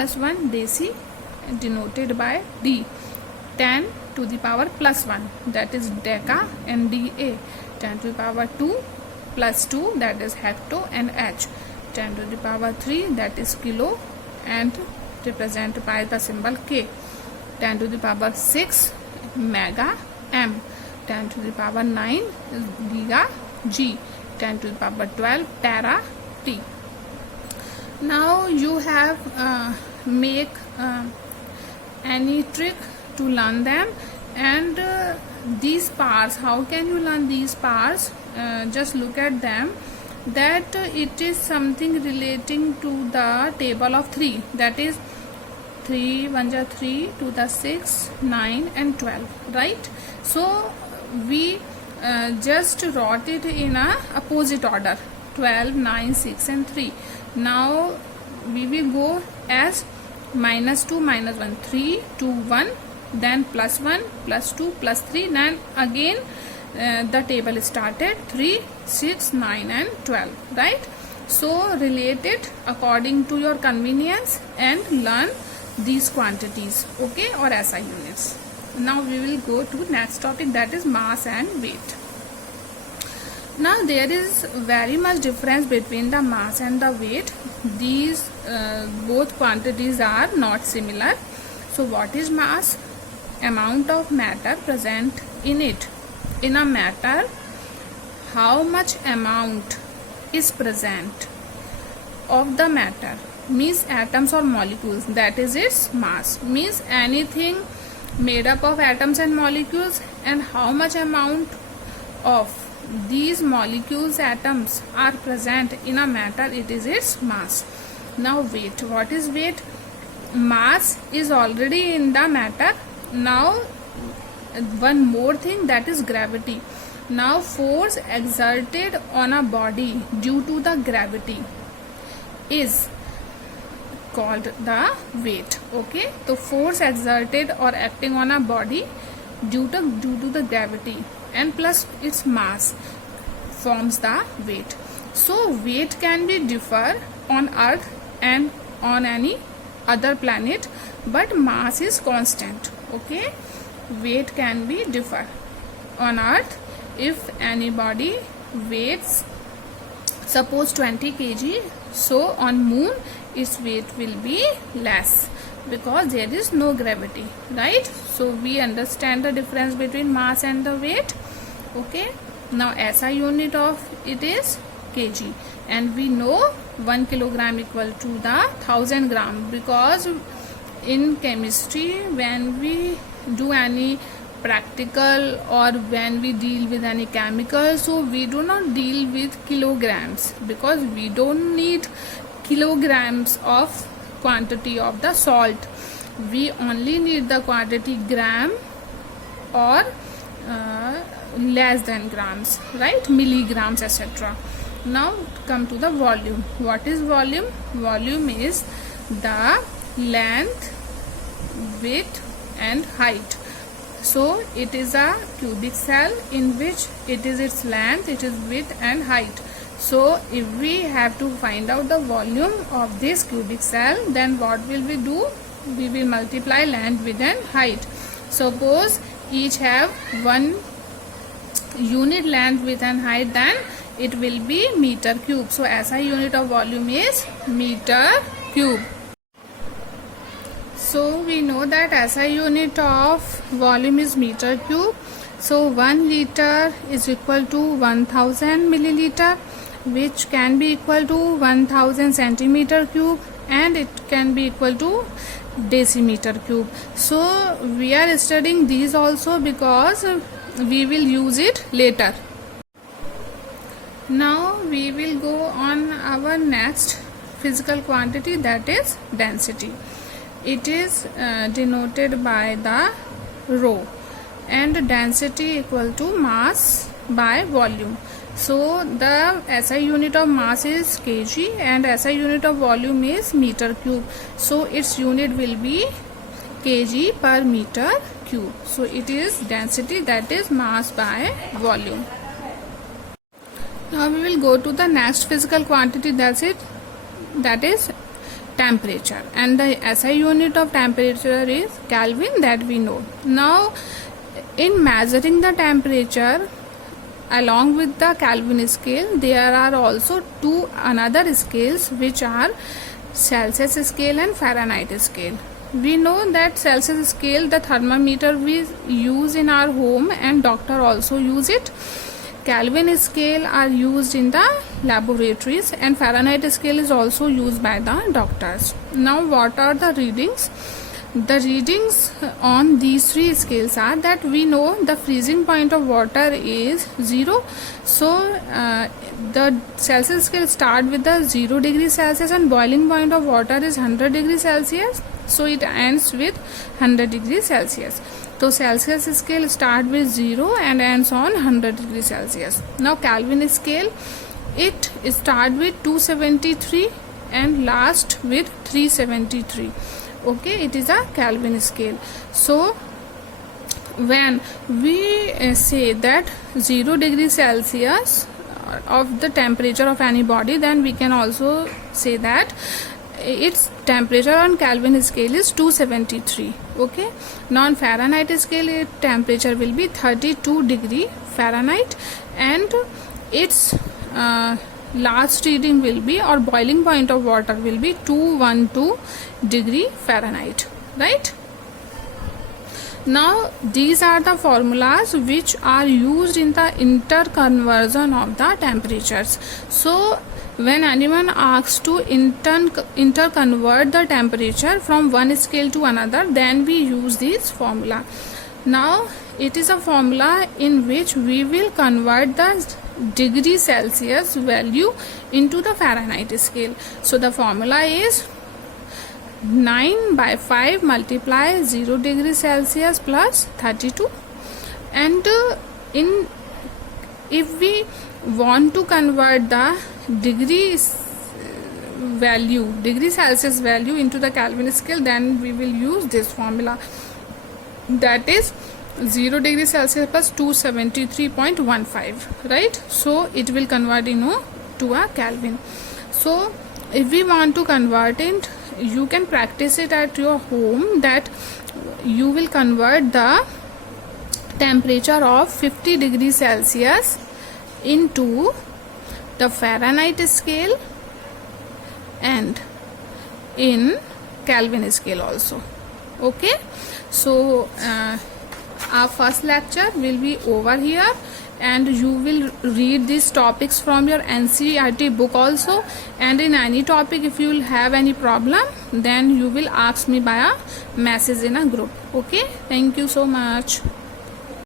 plus 1 deci denoted by d. 10 to the power plus 1 that is deca and da. 10 to the power 2 plus 2 that is hecto and h. 10 to the power 3 that is kilo and represented by the symbol k. 10 to the power 6 mega m. 10 to the power 9 is giga g. 10 to the power 12 tera t. Now you have make any trick to learn them, and these powers, how can you learn these powers? Just look at them, that it is something relating to the table of 3, that is 3 1 ja 3 2 the 6 9 and 12, right? So we just wrote it in a opposite order, 12 9 6 and 3. Now we will go as minus 2 minus 1 3 2 1, then plus 1 plus 2 plus 3, then again the table started 3 6 9 and 12, right? So relate it according to your convenience and learn these quantities, okay, or SI units. Now we will go to next topic, that is mass and weight. Now there is very much difference between the mass and the weight. These both quantities are not similar. So what is mass? Amount of matter present in it. In a matter, how much amount is present of the matter, means atoms or molecules, that is its mass. Means anything made up of atoms and molecules, and how much amount of these molecules, atoms are present in a matter, it is its mass. Now weight, what is weight? Mass is already in the matter. Now one more thing, that is gravity. Now force exerted on a body due to the gravity is called the weight, okay? So force exerted or acting on a body due to the gravity and plus its mass forms the weight. So weight can be differ on earth and on any other planet, but mass is constant, okay? Weight can be differ on earth. If anybody weighs suppose 20 kg, so on moon its weight will be less because there is no gravity, right? So we understand the difference between mass and the weight, okay? Now SI unit of it is kg, and we know 1 kilogram equal to the 1000 gram, because in chemistry when we do any practical or when we deal with any chemical, so we do not deal with kilograms, because we don't need kilograms of quantity of the salt. We only need the quantity gram or less than grams, right? Milligrams, etc. Now come to the volume. What is volume? Volume is the length, width and height. So it is a cubic cell in which it is its length, it is width and height. So if we have to find out the volume of this cubic cell, then what will we do? We will multiply length, width and height. Suppose each have one unit length, width and height, then it will be meter cube. So SI unit of volume is meter cube. So we know that SI unit of volume is meter cube. So 1 liter is equal to 1000 milliliter, which can be equal to 1000 centimeter cube, and it can be equal to decimeter cube. So we are studying these also because we will use it later. Now we will go on our next physical quantity, that is density. It is denoted by the rho, and density equal to mass by volume. So the SI unit of mass is kg and SI unit of volume is meter cube. So its unit will be kg per meter cube. So it is density, that is mass by volume. Now we will go to the next physical quantity, that is temperature, and the SI unit of temperature is Kelvin, that we know. Now in measuring the temperature along with the Kelvin scale, there are also two another scales, which are Celsius scale and Fahrenheit scale. We know that Celsius scale, the thermometer we use in our home, and doctor also use it. Kelvin scale are used in the laboratories, and Fahrenheit scale is also used by the doctors. Now what are the readings? The readings on these three scales are that we know the freezing point of water is 0. So the Celsius scale start with the 0 degree Celsius, and boiling point of water is 100 degrees Celsius. So it ends with 100 degrees Celsius. So Celsius scale start with 0 and ends on 100 degrees Celsius. Now Kelvin scale, it start with 273 and last with 373. Okay, it is a Kelvin scale. So when we say that 0 degrees Celsius of the temperature of any body, then we can also say that its temperature on Kelvin scale is 273. Okay, now on Fahrenheit scale, its temperature will be 32 degree Fahrenheit, and its last reading will be, or boiling point of water will be 212 degree Fahrenheit, right? Now these are the formulas which are used in the interconversion of the temperatures. So when anyone asks to interconvert the temperature from one scale to another, then we use this formula. Now it is a formula in which we will convert the degree Celsius value into the Fahrenheit scale. So the formula is 9 by 5 multiply 0 degree Celsius plus 32, and if we want to convert the degree Celsius value into the Kelvin scale, then we will use this formula, that is 0 degree Celsius plus 273.15, right? So it will convert to a Kelvin. So if we want to convert it, you can practice it at your home, that you will convert the temperature of 50 degrees Celsius into the Fahrenheit scale and in Kelvin scale also. Okay, so our first lecture will be over here, and you will read these topics from your NCERT book also, and in any topic if you will have any problem, then you will ask me by a message in a group. Okay, thank you so much.